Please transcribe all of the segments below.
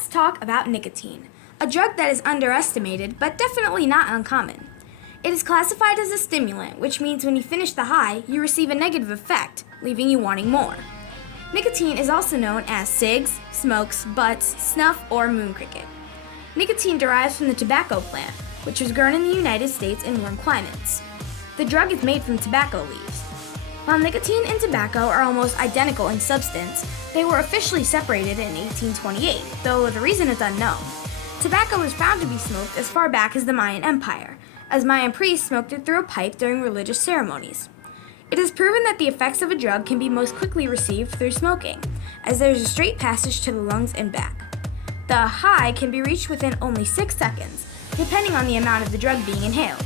let's talk about nicotine, a drug that is underestimated but definitely not uncommon. It is classified as a stimulant, which means when you finish the high, you receive a negative effect, leaving you wanting more. Nicotine is also known as cigs, smokes, butts, snuff, or moon cricket. Nicotine derives from the tobacco plant, which was grown in the United States in warm climates. The drug is made from tobacco leaves. While nicotine and tobacco are almost identical in substance, they were officially separated in 1828, though the reason is unknown. Tobacco was found to be smoked as far back as the Mayan Empire, as Mayan priests smoked it through a pipe during religious ceremonies. It is proven that the effects of a drug can be most quickly received through smoking, as there is a straight passage to the lungs and back. The high can be reached within only 6 seconds, depending on the amount of the drug being inhaled.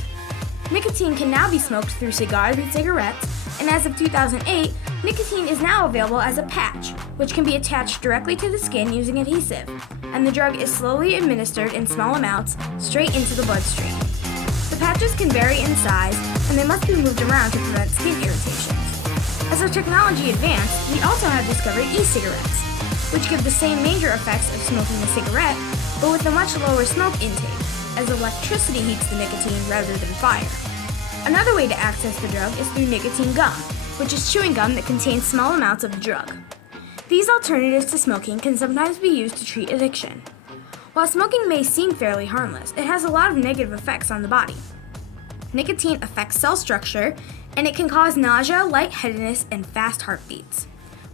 Nicotine can now be smoked through cigars and cigarettes, and as of 2008, nicotine is now available as a patch, which can be attached directly to the skin using adhesive, and the drug is slowly administered in small amounts straight into the bloodstream. The patches can vary in size, and they must be moved around to prevent skin irritations. As our technology advanced, we also have discovered e-cigarettes, which give the same major effects of smoking a cigarette, but with a much lower smoke intake, as electricity heats the nicotine rather than fire. Another way to access the drug is through nicotine gum, which is chewing gum that contains small amounts of the drug. These alternatives to smoking can sometimes be used to treat addiction. While smoking may seem fairly harmless, it has a lot of negative effects on the body. Nicotine affects cell structure, and it can cause nausea, lightheadedness, and fast heartbeats.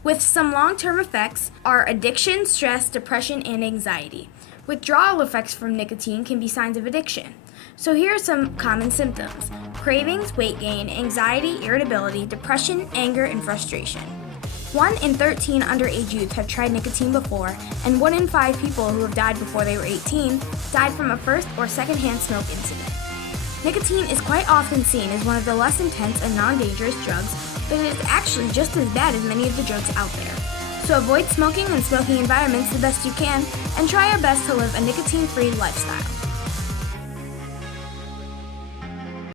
With some long-term effects are addiction, stress, depression, and anxiety. Withdrawal effects from nicotine can be signs of addiction. So here are some common symptoms: cravings, weight gain, anxiety, irritability, depression, anger, and frustration. 1 in 13 underage youth have tried nicotine before, and 1 in 5 people who have died before they were 18 died from a first or second-hand smoke incident. Nicotine is quite often seen as one of the less intense and non-dangerous drugs, but it is actually just as bad as many of the drugs out there. So avoid smoking and smoking environments the best you can, and try your best to live a nicotine-free lifestyle.